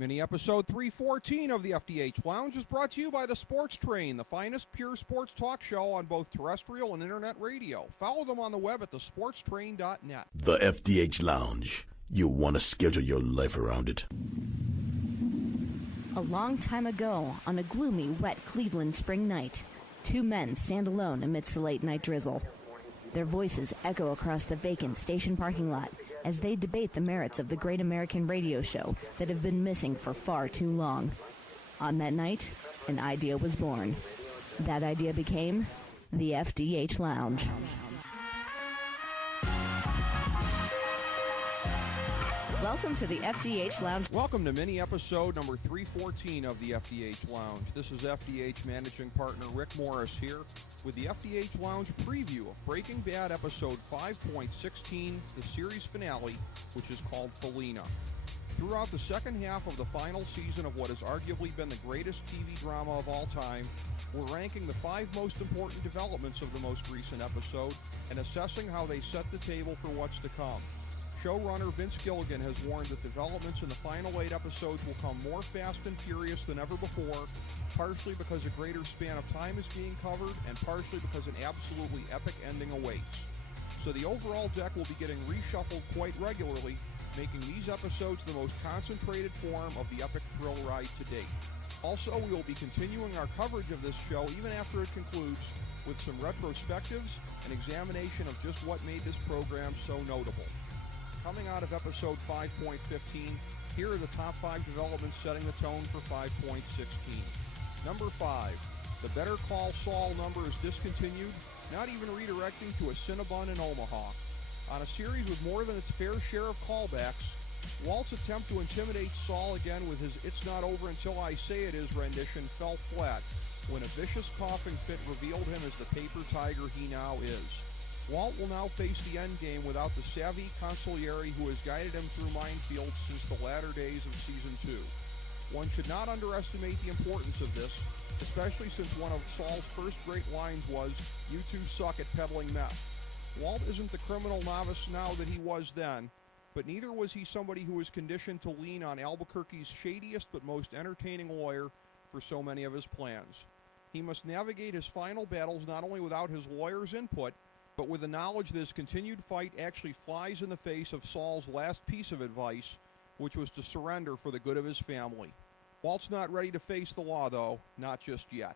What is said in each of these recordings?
Mini episode 314 of the FDH Lounge is brought to you by the Sports Train, the finest pure sports talk show on both terrestrial and internet radio. Follow them on the web at thesportstrain.net. The FDH Lounge. You'll want to schedule your life around it. A long time ago, on a gloomy, wet Cleveland spring night, two men stand alone amidst the late-night drizzle. Their voices echo across the vacant station parking lot as they debate the merits of the great American radio show that have been missing for far too long. On that night, an idea was born. That idea became the FDH Lounge. Welcome to the FDH Lounge. Welcome to mini episode number 314 of the FDH Lounge. This is FDH Managing Partner Rick Morris here with the FDH Lounge preview of Breaking Bad episode 5.16, the series finale, which is called Felina. Throughout the second half of the final season of what has arguably been the greatest TV drama of all time, we're ranking the 5 most important developments of the most recent episode and assessing how they set the table for what's to come. Showrunner Vince Gilligan has warned that developments in the final 8 episodes will come more fast and furious than ever before, partially because a greater span of time is being covered and partially because an absolutely epic ending awaits. So the overall deck will be getting reshuffled quite regularly, making these episodes the most concentrated form of the epic thrill ride to date. Also, we will be continuing our coverage of this show even after it concludes with some retrospectives and examination of just what made this program so notable. Coming out of episode 5.15, here are the top 5 developments setting the tone for 5.16. Number 5, the Better Call Saul number is discontinued, not even redirecting to a Cinnabon in Omaha. On a series with more than its fair share of callbacks, Walt's attempt to intimidate Saul again with his "It's Not Over Until I Say It Is" rendition fell flat when a vicious coughing fit revealed him as the paper tiger he now is. Walt will now face the endgame without the savvy consigliere who has guided him through minefields since the latter days of Season 2. One should not underestimate the importance of this, especially since one of Saul's first great lines was, "You two suck at peddling meth." Walt isn't the criminal novice now that he was then, but neither was he somebody who was conditioned to lean on Albuquerque's shadiest but most entertaining lawyer for so many of his plans. He must navigate his final battles not only without his lawyer's input, but with the knowledge that his continued fight actually flies in the face of Saul's last piece of advice, which was to surrender for the good of his family. Walt's not ready to face the law, though, not just yet.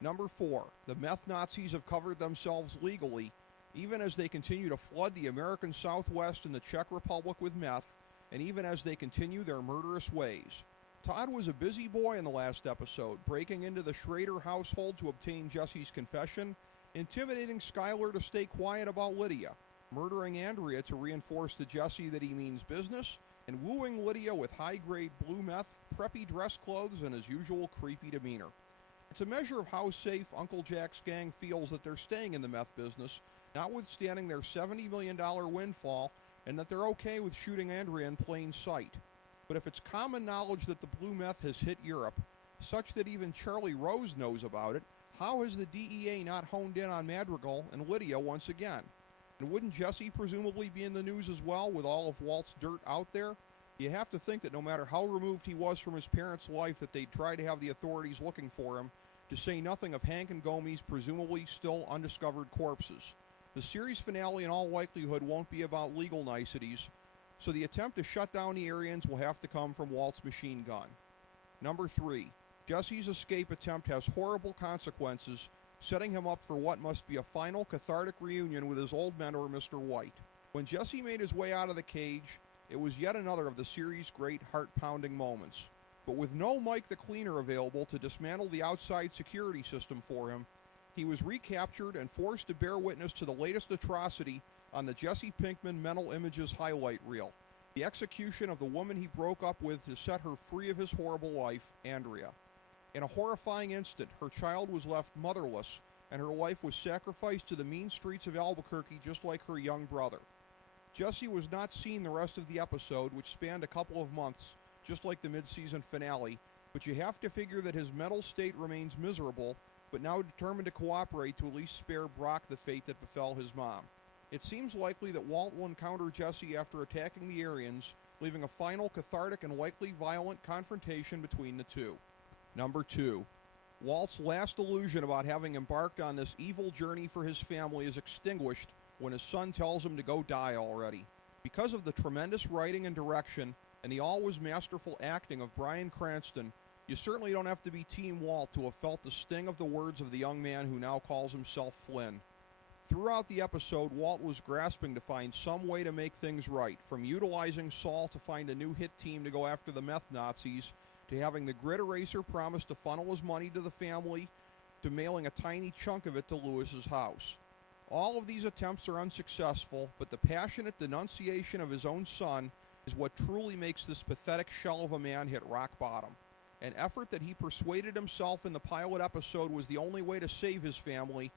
Number 4, the meth Nazis have covered themselves legally, even as they continue to flood the American Southwest and the Czech Republic with meth, and even as they continue their murderous ways. Todd was a busy boy in the last episode, breaking into the Schrader household to obtain Jesse's confession, intimidating Skyler to stay quiet about Lydia, murdering Andrea to reinforce to Jesse that he means business, and wooing Lydia with high-grade blue meth, preppy dress clothes, and his usual creepy demeanor. It's a measure of how safe Uncle Jack's gang feels that they're staying in the meth business, notwithstanding their $70 million windfall, and that they're okay with shooting Andrea in plain sight. But if it's common knowledge that the blue meth has hit Europe, such that even Charlie Rose knows about it, how has the DEA not honed in on Madrigal and Lydia once again? And wouldn't Jesse presumably be in the news as well with all of Walt's dirt out there? You have to think that no matter how removed he was from his parents' life that they'd try to have the authorities looking for him, to say nothing of Hank and Gomez presumably still undiscovered corpses. The series finale in all likelihood won't be about legal niceties, so the attempt to shut down the Aryans will have to come from Walt's machine gun. Number 3. Jesse's escape attempt has horrible consequences, setting him up for what must be a final cathartic reunion with his old mentor, Mr. White. When Jesse made his way out of the cage, it was yet another of the series' great heart-pounding moments. But with no Mike the Cleaner available to dismantle the outside security system for him, he was recaptured and forced to bear witness to the latest atrocity on the Jesse Pinkman Mental Images highlight reel, the execution of the woman he broke up with to set her free of his horrible life, Andrea. In a horrifying instant, her child was left motherless, and her life was sacrificed to the mean streets of Albuquerque just like her young brother. Jesse was not seen the rest of the episode, which spanned a couple of months, just like the mid-season finale, but you have to figure that his mental state remains miserable, but now determined to cooperate to at least spare Brock the fate that befell his mom. It seems likely that Walt will encounter Jesse after attacking the Aryans, leaving a final cathartic and likely violent confrontation between the two. Number 2. Walt's last illusion about having embarked on this evil journey for his family is extinguished when his son tells him to go die already. Because of the tremendous writing and direction and the always masterful acting of Bryan Cranston, you certainly don't have to be Team Walt to have felt the sting of the words of the young man who now calls himself Flynn. Throughout the episode, Walt was grasping to find some way to make things right, from utilizing Saul to find a new hit team to go after the meth Nazis, to having the grid eraser promise to funnel his money to the family, to mailing a tiny chunk of it to Lewis's house. All of these attempts are unsuccessful, but the passionate denunciation of his own son is what truly makes this pathetic shell of a man hit rock bottom. An effort that he persuaded himself in the pilot episode was the only way to save his family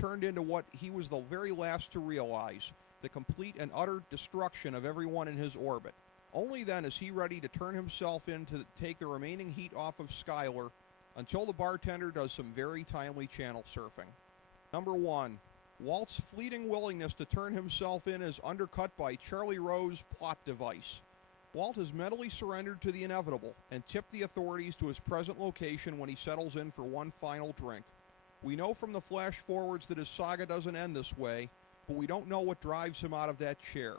turned into what he was the very last to realize, the complete and utter destruction of everyone in his orbit. Only then is he ready to turn himself in to take the remaining heat off of Skyler, until the bartender does some very timely channel surfing. Number 1. Walt's fleeting willingness to turn himself in is undercut by Charlie Rowe's plot device. Walt has mentally surrendered to the inevitable and tipped the authorities to his present location when he settles in for one final drink. We know from the flash forwards that his saga doesn't end this way, but we don't know what drives him out of that chair.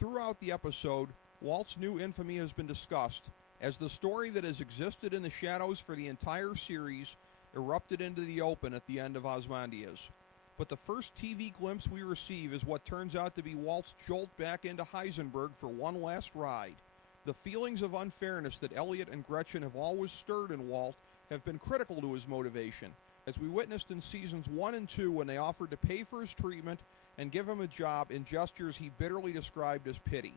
Throughout the episode, Walt's new infamy has been discussed, as the story that has existed in the shadows for the entire series erupted into the open at the end of Ozymandias. But the first TV glimpse we receive is what turns out to be Walt's jolt back into Heisenberg for one last ride. The feelings of unfairness that Elliot and Gretchen have always stirred in Walt have been critical to his motivation, as we witnessed in seasons 1 and 2 when they offered to pay for his treatment and give him a job in gestures he bitterly described as pity.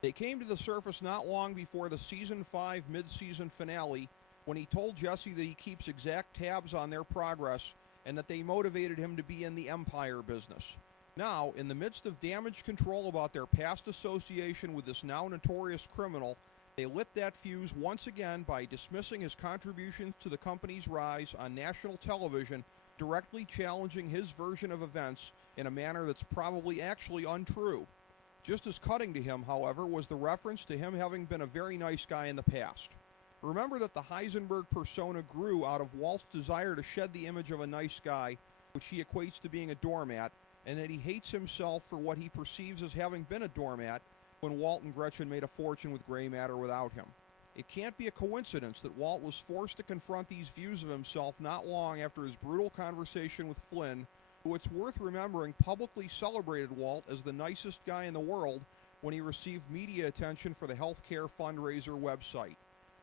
They came to the surface not long before the season 5 mid-season finale, when he told Jesse that he keeps exact tabs on their progress and that they motivated him to be in the Empire business. Now, in the midst of damage control about their past association with this now notorious criminal, they lit that fuse once again by dismissing his contributions to the company's rise on national television, directly challenging his version of events in a manner that's probably actually untrue. Just as cutting to him, however, was the reference to him having been a very nice guy in the past. Remember that the Heisenberg persona grew out of Walt's desire to shed the image of a nice guy, which he equates to being a doormat, and that he hates himself for what he perceives as having been a doormat when Walt and Gretchen made a fortune with gray matter without him. It can't be a coincidence that Walt was forced to confront these views of himself not long after his brutal conversation with Flynn, who, it's worth remembering, publicly celebrated Walt as the nicest guy in the world when he received media attention for the healthcare fundraiser website.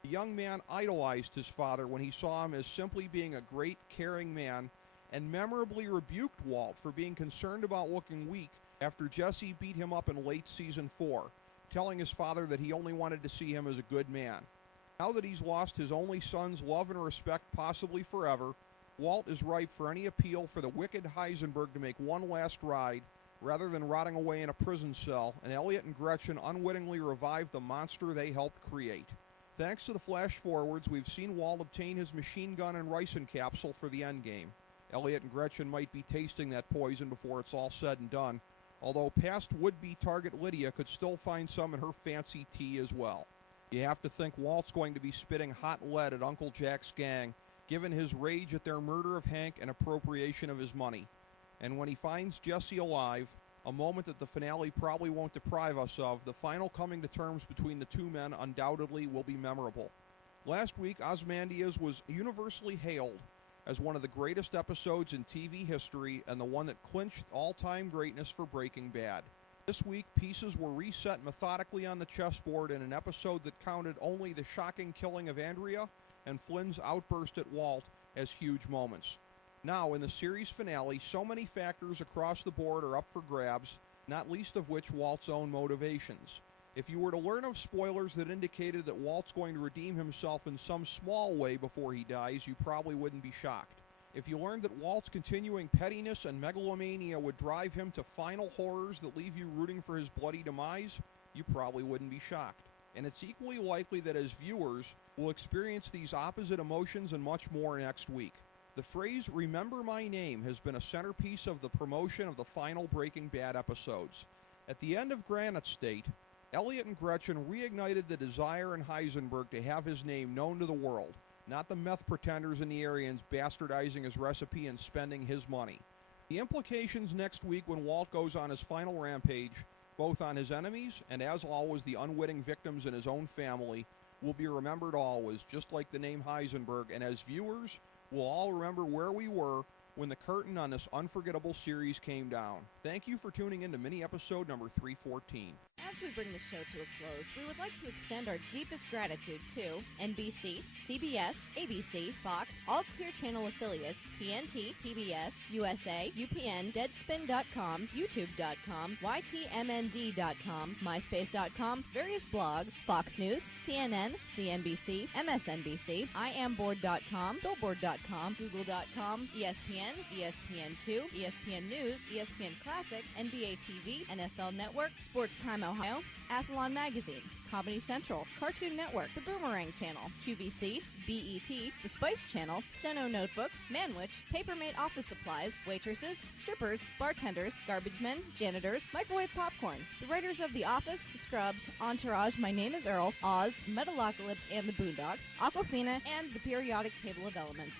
The young man idolized his father when he saw him as simply being a great, caring man, and memorably rebuked Walt for being concerned about looking weak after Jesse beat him up in late season 4, telling his father that he only wanted to see him as a good man. Now that he's lost his only son's love and respect possibly forever, Walt is ripe for any appeal for the wicked Heisenberg to make one last ride, rather than rotting away in a prison cell, and Elliot and Gretchen unwittingly revive the monster they helped create. Thanks to the flash forwards, we've seen Walt obtain his machine gun and ricin capsule for the endgame. Elliot and Gretchen might be tasting that poison before it's all said and done, although past would-be target Lydia could still find some in her fancy tea as well. You have to think Walt's going to be spitting hot lead at Uncle Jack's gang, given his rage at their murder of Hank and appropriation of his money. And when he finds Jesse alive, a moment that the finale probably won't deprive us of, the final coming to terms between the two men undoubtedly will be memorable. Last week, Ozymandias was universally hailed as one of the greatest episodes in TV history and the one that clinched all-time greatness for Breaking Bad. This week, pieces were reset methodically on the chessboard in an episode that counted only the shocking killing of Andrea and Flynn's outburst at Walt as huge moments. Now, in the series finale, so many factors across the board are up for grabs, not least of which Walt's own motivations. If you were to learn of spoilers that indicated that Walt's going to redeem himself in some small way before he dies, you probably wouldn't be shocked. If you learned that Walt's continuing pettiness and megalomania would drive him to final horrors that leave you rooting for his bloody demise, you probably wouldn't be shocked. And it's equally likely that as viewers, we'll experience these opposite emotions and much more next week. The phrase, "Remember my name," has been a centerpiece of the promotion of the final Breaking Bad episodes. At the end of Granite State, Elliot and Gretchen reignited the desire in Heisenberg to have his name known to the world, not the meth pretenders and the Aryans bastardizing his recipe and spending his money. The implications next week when Walt goes on his final rampage, both on his enemies and, as always, the unwitting victims in his own family, will be remembered always, just like the name Heisenberg, and as viewers, we'll all remember where we were when the curtain on this unforgettable series came down. Thank you for tuning in to mini-episode number 314. As we bring the show to a close, we would like to extend our deepest gratitude to NBC, CBS, ABC, Fox, all Clear Channel affiliates, TNT, TBS, USA, UPN, Deadspin.com, YouTube.com, YTMND.com, MySpace.com, various blogs, Fox News, CNN, CNBC, MSNBC, IamBoard.com, Billboard.com, Google.com, ESPN, ESPN2, ESPN News, ESPN Classic, NBA TV, NFL Network, Sports Time Ohio, Athlon Magazine, Comedy Central, Cartoon Network, The Boomerang Channel, QVC, BET, The Spice Channel, Steno Notebooks, Manwich, Papermate Office Supplies, waitresses, strippers, bartenders, garbage men, janitors, microwave popcorn, the writers of The Office, Scrubs, Entourage, My Name is Earl, Oz, Metalocalypse and the Boondocks, Aquafina, and the Periodic Table of Elements.